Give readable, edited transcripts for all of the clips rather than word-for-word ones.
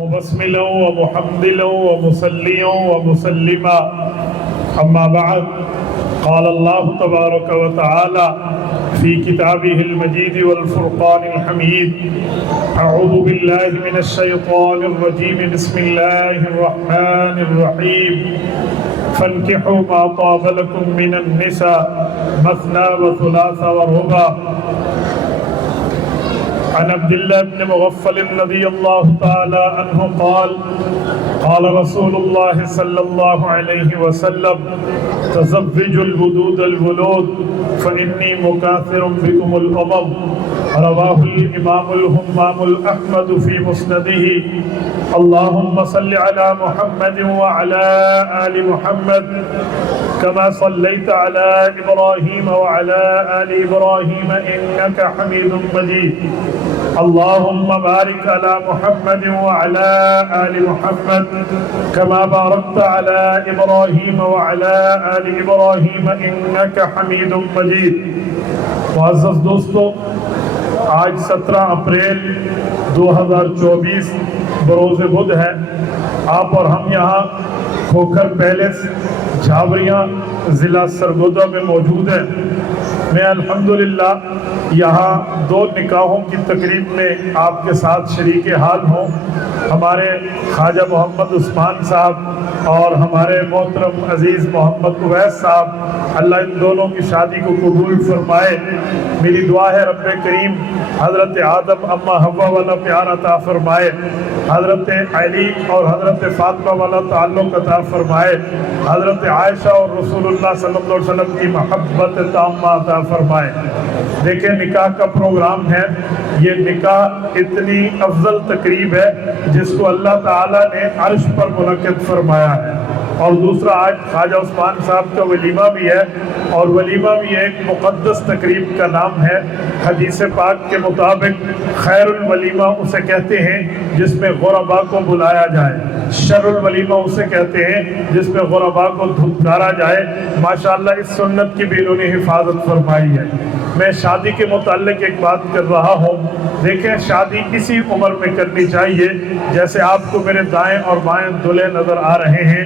مبسملا ومحمدلا ومصليا ومسلما أما بعد قال الله تبارك وتعالى في كتابه المجيد والفرقان الحميد أعوذ بالله من الشيطان الرجيم بسم الله الرحمن الرحيم فانكحوا ما طاب لكم من النساء مثنى وثلاث ورباع عن عبد الله بن مغفل رضي الله تعالى عنه قال قال رسول الله صلى الله عليه وسلم تزوجوا الودود الولود فإني مكاثر بكم الأمم رواه الإمام الهمام الأحمد في مسنده اللهم صل على محمد وعلى آل محمد كما صليت على إبراهيم وعلى آل إبراهيم إنك حميد مجيد اللهم بارك على محمد وعلى آل محمد كما باركت على إبراهيم وعلى آل إبراهيم إنك حميد مجيد. معزز دوستو، آج 17 اپریل 2024 بروز بدھ ہے. آپ اور ہم یہاں کھوکھر پیلیس جھاوریاں ضلع سرگودا میں موجود ہیں. میں الحمدللہ یہاں 2 نکاحوں کی تقریب میں آپ کے ساتھ شریک حال ہوں. ہمارے خواجہ محمد عثمان صاحب اور ہمارے محترم عزیز محمد اویس صاحب، اللہ ان دونوں کی شادی کو قبول فرمائے. میری دعا ہے رب کریم حضرت آدم اما حوا والا پیار عطا فرمائے، حضرت علی اور حضرت فاطمہ والا تعلق عطا فرمائے، حضرت عائشہ اور رسول اللہ صلی اللہ علیہ وسلم کی محبت تامہ عطا فرمائے. دیکھیں، نکاح کا پروگرام ہے. یہ نکاح اتنی افضل تقریب ہے جس کو اللہ تعالیٰ نے عرش پر منعقد فرمایا ہے. اور دوسرا، آج خواجہ عثمان صاحب کا ولیمہ بھی ہے، اور ولیمہ بھی ایک مقدس تقریب کا نام ہے. حدیث پاک کے مطابق خیر الولیمہ اسے کہتے ہیں جس میں غرباء کو بلایا جائے، شر الولیمہ اسے کہتے ہیں جس میں غرباء کو دھتکارا جائے. ماشاءاللہ اس سنت کی بھی انہوں نے حفاظت فرمائی ہے. میں شادی کے متعلق ایک بات کر رہا ہوں. دیکھیں، شادی اسی عمر میں کرنی چاہیے جیسے آپ کو میرے دائیں اور بائیں دلہے نظر آ رہے ہیں.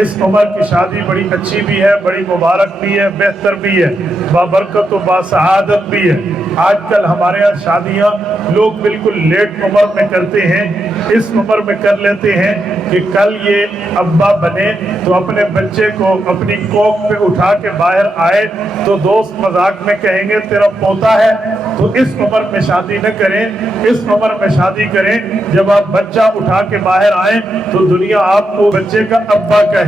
اس عمر کی شادی بڑی اچھی بھی ہے، بڑی مبارک بھی ہے، بہتر بھی ہے، بابرکت و باسعادت بھی ہے. آج کل ہمارے یہاں شادیاں لوگ بالکل لیٹ عمر میں کرتے ہیں. اس عمر میں کر لیتے ہیں کہ کل یہ ابا بنے تو اپنے بچے کو اپنی کوکھ پہ اٹھا کے باہر آئے تو دوست مذاق میں کہیں گے تیرا پوتا ہے. تو اس عمر میں شادی نہ کریں. اس عمر میں شادی کریں جب آپ بچہ اٹھا کے باہر آئیں تو دنیا آپ کو بچے کا ابا کہے.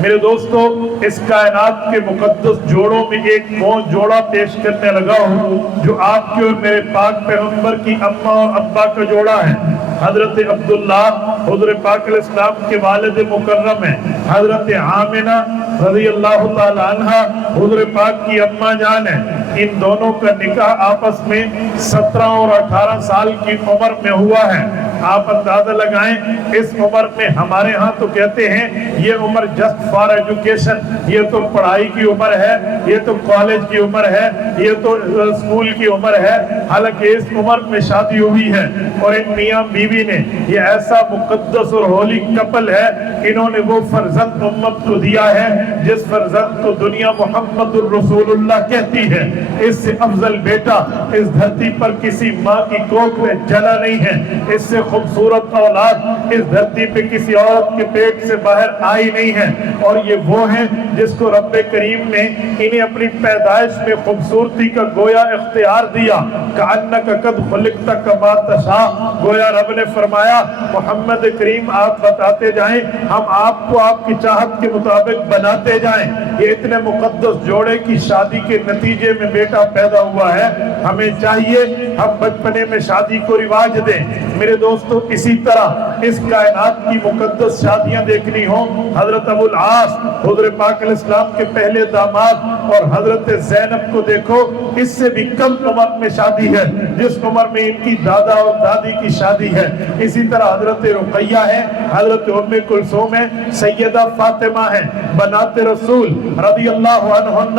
میرے دوستو، اس کائنات کے مقدس جوڑوں میں ایک وہ جوڑا پیش کرنے لگا ہوں جو آپ کے اور میرے پاک پیغمبر کی اماں اور ابا کا جوڑا ہے. حضرت عبداللہ حضور پاک علیہ السلام کے والد مکرم ہیں. حضرت آمنہ رضی اللہ تعالی عنہ حضور پاک کی اماں جان ہیں. ان دونوں کا نکاح آپس میں 17 اور 18 سال کی عمر میں ہوا ہے. آپ اندازہ لگائیں، اس عمر میں ہمارے ہاں تو کہتے ہیں یہ عمر جسٹ فار ایجوکیشن، یہ تو پڑھائی کی عمر ہے، یہ تو کالج کی عمر ہے، یہ تو اسکول کی عمر ہے. حالانکہ اس عمر میں شادی ہوئی ہے اور ان میاں بیوی نے یہ ایسا مقدس اور ہولی کپل ہے. انہوں نے وہ فرزند امت کو دیا ہے جس فرزند کو دنیا محمد الرسول اللہ کہتی ہے. اس سے افضل بیٹا اس دھرتی پر کسی ماں کی کوکھ میں جنا نہیں ہے. اس سے خوبصورت اولاد اس دھرتی پہ کسی عورت کے پیٹ سے باہر آئی نہیں ہے. اور یہ وہ ہیں جس کو رب کریم نے انہیں اپنی پیدائش میں خوبصورتی کا گویا اختیار دیا. کأنک قد خلقت کما تشاء. گویا رب نے فرمایا محمد کریم آپ بتاتے جائیں، ہم آپ کو آپ کی چاہت کے مطابق بناتے جائیں. یہ اتنے مقدس جوڑے کی شادی کے نتیجے میں بیٹا پیدا ہوا ہے. ہمیں چاہیے ہم بچپنے میں شادی کو رواج دیں. میرے دوستو، اسی طرح اس کائنات کی مقدس شادیاں دیکھنی ہوں. حضرت ابو العاص حضور پاک علیہ السلام کے پہلے داماد اور حضرت زینب کو دیکھو، اس سے بھی کم عمر میں شادی ہے جس عمر میں ان کی دادا اور دادی کی شادی ہے. اسی طرح حضرت رقیہ ہے، حضرت ام کلثوم ہے، سیدہ فاطمہ ہے، بنات رسول رضی اللہ عنہن.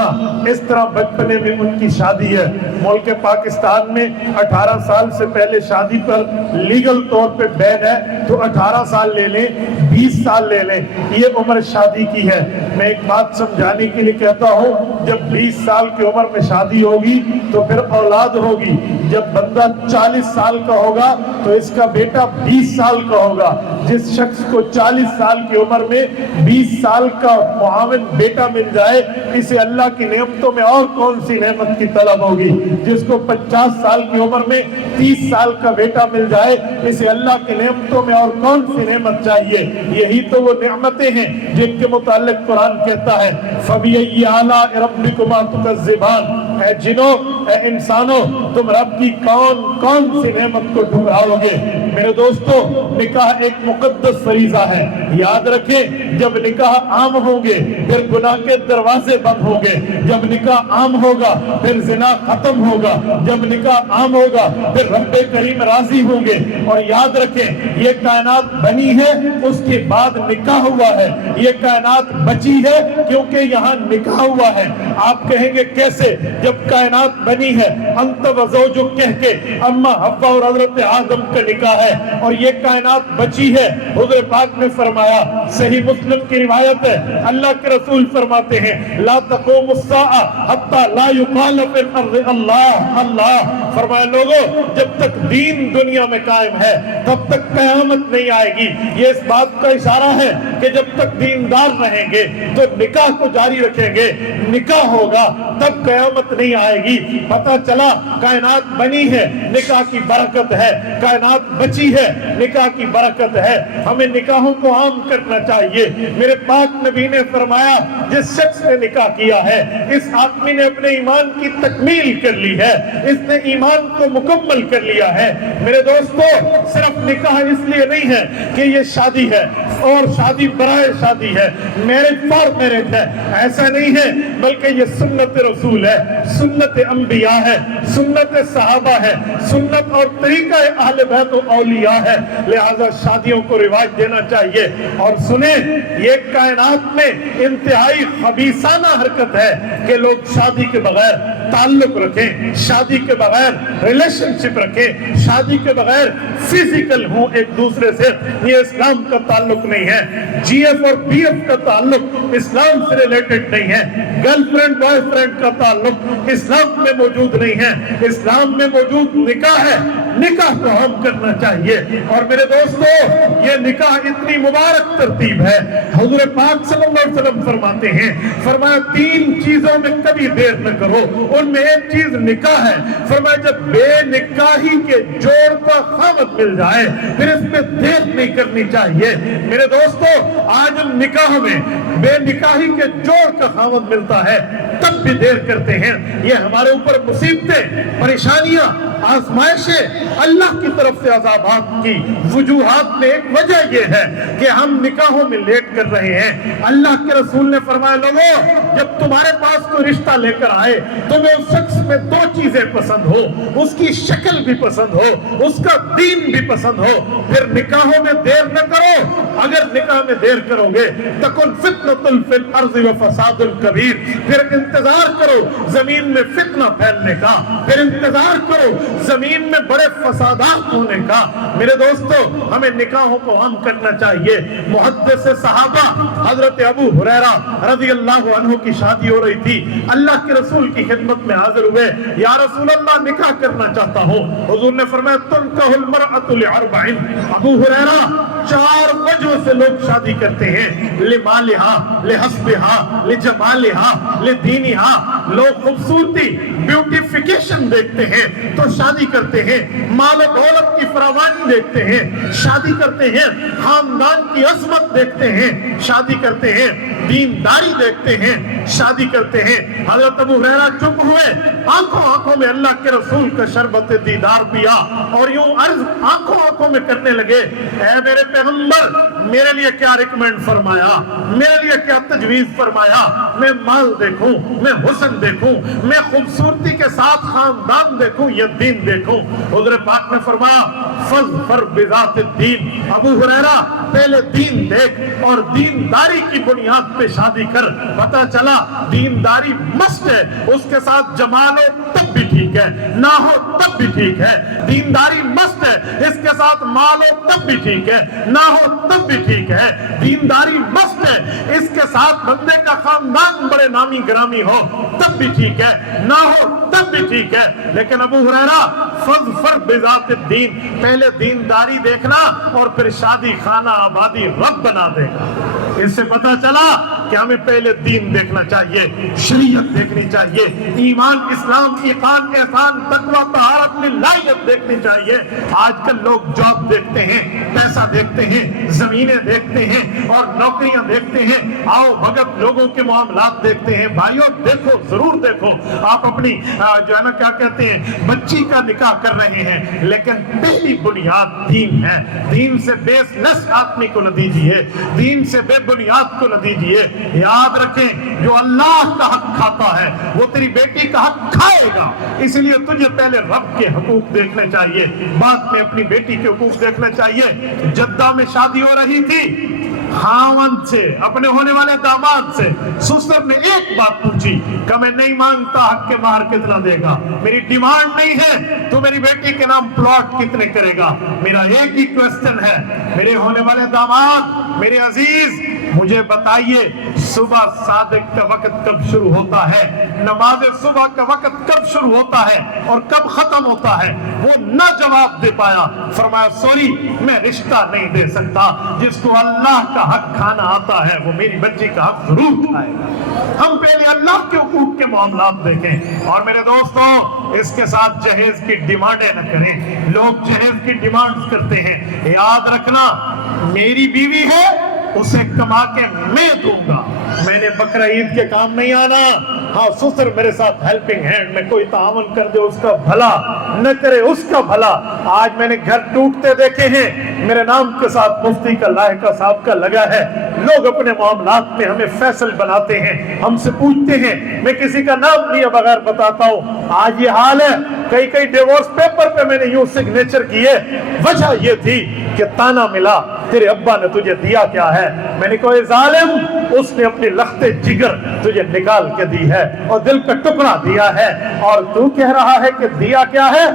اس طرح بچپنے میں ان کی شادی ہے. ملک پاکستان میں 18 سال سے پہلے شادی پر لیگل طور پہ بین ہے تو 18 سال لے لیں، 20 سال لے لیں، یہ عمر شادی کی ہے۔ میں ایک بات سمجھانے کے لیے کہتا ہوں، جب 20 سال کی عمر میں شادی ہوگی تو پھر اولاد ہوگی، جب بندہ 40 سال کا ہوگا تو اس کا بیٹا 20 سال کا ہوگا۔ جس شخص کو 40 سال کی عمر میں 20 سال کا معاون بیٹا مل جائے، اسے اللہ کی نعمتوں میں اور کون سی نعمت کی طلب ہوگی؟ جس کو 50 سال کی عمر میں 30 سال کا بیٹا مل جائے، اسے اللہ کی نعمتوں میں اور کون سی نعمت چاہیے؟ یہی تو وہ نعمتیں ہیں جن کے متعلق قرآن کہتا ہے فَبِأَيِّ آلَاءِ رَبِّكُمَا تُكَذِّبَانِ، اے جنوں، اے انسانوں، تم رب کی کون سی نعمت کو ٹھکراؤ گے؟ میرے دوستو، نکاح ایک مقدس فریضہ ہے۔ یاد رکھیں، جب نکاح عام ہوں گے پھر گناہ کے دروازے بند ہوں گے، جب نکاح عام ہوگا پھر زنا ختم ہوگا، جب نکاح عام ہوگا پھر رب کریم راضی ہوں گے۔ اور یاد رکھیں، یہ کائنات بنی ہے اس کے بعد نکاح ہوا ہے، یہ کائنات بچی ہے کیونکہ یہاں نکاح ہوا ہے۔ آپ کہیں گے کیسے؟ جب کائنات بنی ہے انت وزوجو کہہ کے اما حوا اور حضرت آدم کا نکاح ہے، اور یہ کائنات بچی ہے۔ حضور پاک نے فرمایا، صحیح مسلم کی روایت ہے، اللہ کے رسول فرماتے ہیں لا تقوم الساعہ حتی لا یقال فی الارض اللہ اللہ، فرمایا لوگوں جب تک دین دنیا میں قائم ہے تب تک قیامت نہیں آئے گی۔ یہ اس بات کا اشارہ ہے کہ جب تک دیندار رہیں گے تو نکاح کو جاری رکھیں گے، نکاح ہوگا تب قیامت نہیں آئے گی۔ پتہ چلا کائنات بنی ہے، نکاح کی برکت ہے، کائنات بچی ہے، نکاح کی برکت ہے۔ ہمیں نکاحوں کو عام کرنا چاہیے۔ میرے پاک نبی نے فرمایا جس شخص نے نکاح کیا ہے اس آدمی نے اپنے ایمان کی تکمیل کر لی ہے، اس نے ایمان کو مکمل کر لیا ہے۔ میرے دوستو، صرف نکاح اس لیے نہیں ہے کہ یہ شادی ہے اور شادی برائے شادی ہے، میرج فار میرج ہے، ایسا نہیں ہے، بلکہ یہ سنت رسول ہے، سنت انبیاء ہے، سنت صحابہ ہے، سنت اور طریقہ اہل بیت و اولیاء ہے، لہذا شادیوں کو رواج دینا چاہیے۔ اور سنیں، یہ کائنات میں انتہائی خبیثانہ حرکت ہے کہ لوگ شادی کے بغیر تعلق رکھیں، شادی کے بغیر ریلیشن شپ رکھیں، شادی کے بغیر فزیکل ہوں ایک دوسرے سے۔ یہ اسلام کا تعلق نہیں ہے، جی ایف اور بی ایف کا تعلق اسلام سے ریلیٹڈ نہیں ہے، گرل فرینڈ بوائے فرینڈ کا تعلق اسلام میں موجود نہیں ہے۔ اسلام میں موجود نکاح ہے، نکاح کو ہم کرنا چاہیے۔ اور میرے دوستو، یہ نکاح اتنی مبارک ترتیب ہے، حضور پاک صلی اللہ علیہ وسلم فرماتے ہیں، فرمایا 3 چیزوں میں کبھی دیر نہ کرو، ان میں ایک چیز نکاح ہے۔ فرمایا جب بے نکاحی کے جوڑ کا خامد مل جائے پھر اس میں دیر نہیں کرنی چاہیے۔ میرے دوستو، آج ہم نکاح میں بے نکاحی کے جوڑ کا خامد ملتا ہے تب بھی دیر کرتے ہیں۔ یہ ہمارے اوپر مصیبتیں، پریشانیاں، آزمائشیں اللہ کی طرف سے عذابات کی وجوہات میں ایک وجہ یہ ہے کہ ہم نکاحوں میں لیٹ کر رہے ہیں۔ اللہ کے رسول نے فرمایا لوگوں جب تمہارے پاس کوئی رشتہ لے کر آئے تمہیں اس شخص میں 2 چیزیں پسند ہو، اس کی شکل بھی پسند ہو، اس کا دین بھی پسند ہو، پھر نکاحوں میں دیر نہ کرو۔ اگر نکاح میں دیر کرو گے تکن فتنۃ فی الارض وفساد کبیر، پھر انتظار کرو زمین میں فتنہ پھیلنے کا، پھر انتظار کرو زمین میں بڑے فسادات ہونے کا۔ میرے دوستو، ہمیں نکاحوں کو عام کرنا چاہیے۔ محدث صحابہ حضرت ابو ہریرہ رضی اللہ عنہ کی شادی ہو رہی تھی، اللہ کے رسول کی خدمت میں حاضر ہوئے، یا رسول اللہ نکاح کرنا چاہتا ہوں۔ حضور نے فرمایا تنکح المرأة لأربع، ابو ہریرہ 4 وجہ سے لوگ شادی کرتے ہیں، لمالہا، لحسبہا، لجمالہا، لدینہا۔ لوگ خوبصورتی، بیوٹیفیکیشن دیکھتے ہیں تو شادی کرتے ہیں، مال و دولت کی فراوانی دیکھتے ہیں شادی کرتے ہیں، خاندان کی عظمت دیکھتے ہیں شادی کرتے ہیں، دینداری دیکھتے ہیں شادی کرتے ہیں۔ حضرت ابو ہریرہ چپ ہوئے، آنکھوں میں اللہ کے رسول کا شربت دیدار پیا اور یوں عرض آنکھوں میں کرنے لگے، اے میرے پیغمبر، میرے لیے کیا ریکمینڈ فرمایا، میرے لیے کیا تجویز فرمایا؟ میں مال دیکھوں، میں حسن دیکھوں، میں خوبصورتی کے ساتھ خاندان دیکھوں یا دین دیکھوں؟ حضور پاک نے فرمایا فاظفر بذات الدین، ابو ہریرہ پہلے دین دیکھ اور دینداری کی بنیاد پہ شادی کر. پتہ چلا دینداری مست ہے, اس کے ساتھ جمال ہو تب بھی ٹھیک ہے, نہ ہو تب بھی ٹھیک ہے. دینداری مست ہے, اس کے ساتھ مال ہو تب بھی ٹھیک ہے, نہ ہو تب بھی ٹھیک ہے. دینداری مست ہے, اس کے ساتھ بندے کا خاندان بڑے نامی گرامی ہو تب بھی ٹھیک ہے, نہ ہو تب بھی ٹھیک ہے. لیکن ابو ہریرہ فظفر بذات الدین, پہلے دینداری دیکھنا اور پھر شادی خانہ آبادی رب بنا دے گا. اس سے پتہ چلا کہ ہمیں پہلے دین دیکھنا چاہیے, شریعت دیکھنی چاہیے, ایمان اسلام ایقان احسان تقوی طہارت للہیت دیکھنی چاہیے. آج کل لوگ جاب دیکھتے ہیں, پیسہ دیکھتے ہیں, زمینیں دیکھتے ہیں اور نوکریاں دیکھتے ہیں, آؤ بھگت لوگوں کے معاملات دیکھتے ہیں. بھائیوں دیکھو, ضرور دیکھو. آپ اپنی جو ہے نا کیا کہتے ہیں بچی کا نکاح کر رہے ہیں, لیکن پہلی بنیاد دین ہے. دین سے بیس لیس آدمی کو نہ دیجیے, دین سے بے بنیاد کو نہ دیجیے. یاد رکھیں جو اللہ کا حق کھاتا ہے وہ تیری بیٹی کا حق کھائے گا. اس لیے تجھے پہلے رب کے حقوق دیکھنے چاہیے, بعد میں اپنی بیٹی کے حقوق دیکھنے چاہیے. جدہ میں شادی ہو رہی تھی, خاوند سے, اپنے ہونے والے داماد سے سسر نے ایک بات پوچھی کہ میں نہیں مانگتا حق کے مہر کتنا دے گا, میری ڈیمانڈ نہیں ہے تو میری بیٹی کے نام پلاٹ کتنے کرے گا. میرا ایک ہی کوسچن ہے, میرے ہونے والے داماد, میرے عزیز, مجھے بتائیے صبح صادق کا وقت کب شروع ہوتا ہے, نماز صبح کا وقت کب شروع ہوتا ہے اور کب ختم ہوتا ہے. وہ نہ جواب دے پایا. فرمایا سوری, میں رشتہ نہیں دے سکتا. جس کو اللہ کا حق کھانا آتا ہے وہ میری بچی کا حق ضرور کھائے گا. ہم پہلے اللہ کے حقوق کے معاملات دیکھیں. اور میرے دوستوں, اس کے ساتھ جہیز کی ڈیمانڈیں نہ کریں. لوگ جہیز کی ڈیمانڈ کرتے ہیں. یاد رکھنا, میری بیوی ہے, اسے کما کے میں دوں گا, میں نے بقرہ عید کے کام نہیں آنا. ہاں سسر میرے ساتھ ہیلپنگ ہینڈ میں کوئی تعاون کر دے اس کا بھلا, نہ کرے اس کا بھلا. آج میں نے گھر ٹوٹتے دیکھے ہیں, میرے نام کے ساتھ مفتی کا لاحقہ صاحب کا لگا ہے. لوگ اپنے معاملات میں ہمیں فیصل بناتے ہیں, ہم سے پوچھتے ہیں. میں کسی کا نام لیے بغیر بتاتا ہوں, آج یہ حال ہے. کئی ڈیورس پیپر پہ میں نے یوں سگنیچر کیے, وجہ یہ تھی کہ تانا ملا تیرے ابا نے تجھے دیا کیا ہے. میں نے کہا ظالم, اس نے اپنی لخت جگر تجھے نکال کے دی ہے اور دل کا ٹکڑا دیا ہے, اور تو کہہ رہا ہے کہ دیا کیا ہے.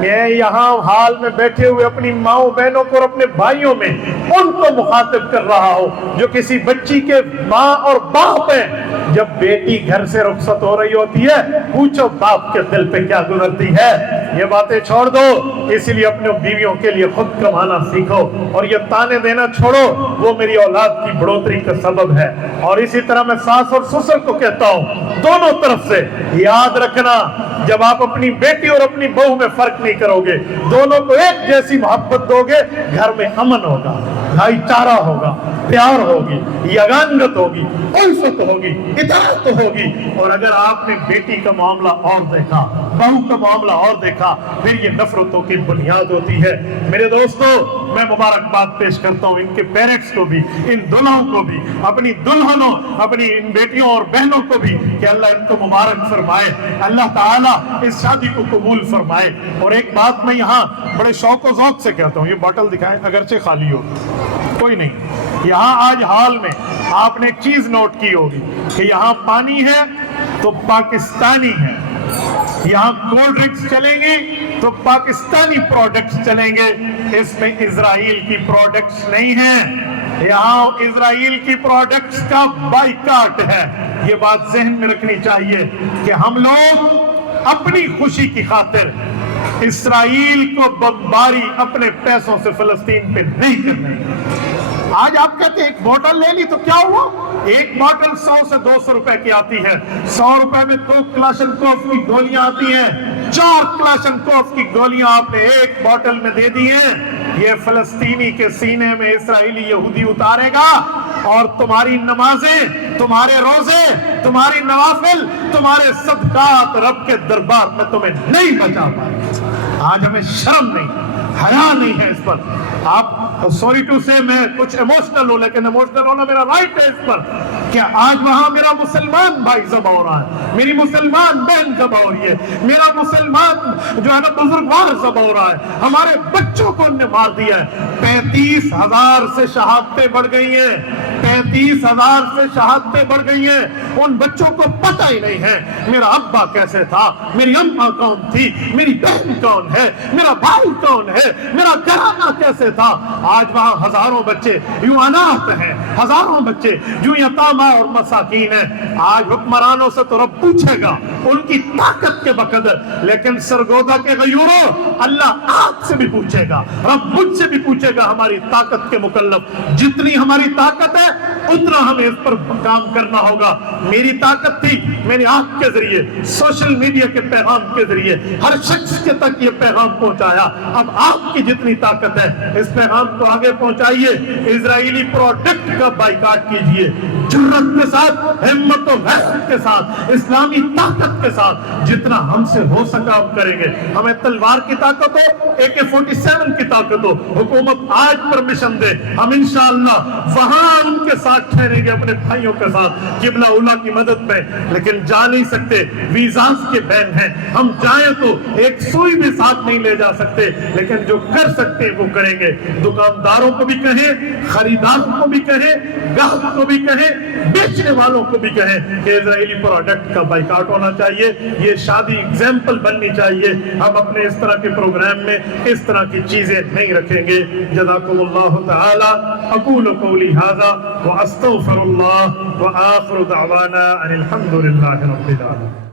میں یہاں حال میں بیٹھے ہوئے اپنی ماؤں بہنوں کو اور اپنے بھائیوں میں ان کو مخاطب کر رہا ہوں جو کسی بچی کے ماں اور باپ ہیں. جب بیٹی گھر سے رخصت ہو رہی ہوتی ہے, پوچھو باپ کے دل پہ کیا گزرتی ہے. یہ باتیں چھوڑ دو, اسی لیے اپنے بیویوں کے لیے خود کمانا سیکھو, اور یہ تانے دینا چھوڑو, وہ میری اولاد کی بڑھوتری کا سبب ہے. اور اسی طرح میں ساس اور سسر کو کہتا ہوں, دونوں طرف سے یاد رکھنا, جب آپ اپنی بیٹی اور اپنی بہو میں فرق نہیں کرو گے, دونوں کو ایک جیسی محبت دو گے, گھر میں امن ہوگا, بھائی چارہ ہوگا, پیار ہوگی, یگانگت ہوگی, الفت ہوگی, اطاعت ہوگی. اور اگر آپ نے بیٹی کا معاملہ اور دیکھا, بہو کا معاملہ اور دیکھا, پھر یہ نفرتوں کی بنیاد ہوتی ہے. میرے دوستو, میں مبارکباد پیش کرتا ہوں ان کے پیرنٹس کو بھی, ان دلہوں کو بھی, اپنی دلہنوں, اپنی ان بیٹیوں اور بہنوں کو بھی, کہ اللہ ان کو مبارک فرمائے, اللہ تعالیٰ اس شادی کو قبول فرمائے. اور ایک بات میں یہاں بڑے شوق و ذوق سے کہتا ہوں, یہ باٹل دکھائیں اگرچہ خالی ہو, کوئی نہیں. یہاں آج حال میں آپ نے ایک چیز نوٹ کی ہوگی کہ یہاں پانی ہے تو پاکستانی ہے, یہاں کولڈ ڈرنکس چلیں گے تو پاکستانی پروڈکٹس چلیں گے, اس میں اسرائیل کی پروڈکٹس نہیں ہیں. یہاں اسرائیل کی پروڈکٹس کا بائیکاٹ ہے. یہ بات ذہن میں رکھنی چاہیے کہ ہم لوگ اپنی خوشی کی خاطر اسرائیل کو بمباری اپنے پیسوں سے فلسطین پہ نہیں کرنے. آج آپ کہتے ہیں ایک بوٹل لے لی تو کیا ہوا, ایک بوٹل 100 سے 200 روپے کی آتی ہے. 100 روپے میں 2 کلاشنکوف کی گولیاں آتی ہیں, 4 کلاشنکوف کی گولیاں آپ نے ایک بوٹل میں دے دی ہیں. یہ فلسطینی کے سینے میں اسرائیلی یہودی اتارے گا, اور تمہاری نمازیں, تمہارے روزے, تمہاری نوافل, تمہارے صدقات رب کے دربار میں تمہیں نہیں بچا پائے. آج ہمیں شرم نہیں, حیا نہیں ہے اس پر. آپ سوری ٹو سے میں کچھ ایموشنل ہوں, لیکن ایموشنل ہونا میرا رائٹ ہے اس پر, کہ آج وہاں میرا مسلمان بھائی ذبح ہو رہا ہے, میری مسلمان بہن ذبح ہو رہی ہے, میرا مسلمان جو ہے نا بزرگوار ذبح ہو رہا ہے, ہمارے بچوں کو ہم نے مار دیا ہے. 35,000 سے شہادتیں بڑھ گئی ہیں, 37,000 سے شہادتیں بڑھ گئی ہیں، ان بچوں کو پتہ ہی نہیں ہے میرا ابا کیسے تھا، میری اماں کون تھی، میری بہن کون ہے، میرا بھائی کون ہے، میرا گھرانہ کیسے تھا۔ آج وہاں ہزاروں بچے یوں اناث ہیں، ہزاروں بچے یوں یتامہ اور مساکین ہیں۔ آج حکمرانوں سے تو رب پوچھے گا ان کی طاقت کے بقدر، لیکن سرگودا کے غیوروں اللہ آپ سے بھی پوچھے گا، رب مجھ سے بھی پوچھے گا ہماری طاقت کے مکلف۔ جتنی ہماری طاقت ہے اتنا ہمیں اس پر کام کرنا ہوگا۔ میری طاقت تھی، میں نے آپ کے ذریعے سوشل میڈیا کے پیغام کے ذریعے ہر شخص کے تک یہ پیغام پہنچایا۔ اب آپ کی جتنی طاقت ہے اس پیغام کو آگے پہنچائیے، اسرائیلی پروڈکٹ کا بائیکاٹ کیجئے، جرت کے ساتھ، ہمت و غیرت کے ساتھ، اسلامی طاقت کے ساتھ، جتنا ہم سے ہو سکا ہم کریں گے۔ ہمیں تلوار کی طاقت ہو، AK-47 کی طاقت ہو، حکومت آج پرمیشن دے، ہم انشاءاللہ وہاں ان کے ساتھ ٹھہریں گے، اپنے بھائیوں کے ساتھ قبلہ اولا کی مدد میں۔ لیکن جا نہیں سکتے، ویزاز کے بین ہیں، ہم جائیں تو ایک سوئی بھی ساتھ نہیں لے جا سکتے، لیکن جو کر سکتے وہ کریں گے۔ دکانداروں کو بھی کہیں، خریداروں کو بھی کہیں، گاہک کو بھی کہیں، بیچنے والوں کو بھی کہیں کہ اسرائیلی پروڈکٹ کا بائیکاٹ ہونا چاہیے۔ یہ شادی اگزامپل بننی چاہیے۔ ہم اپنے اس طرح کے پروگرام میں اس طرح کی چیزیں نہیں رکھیں گے۔ جزاکم اللہ تعالی۔ اقول قولی ھذا واستغفر اللہ وآخر دعوانا ان الحمد للہ رب العالمین۔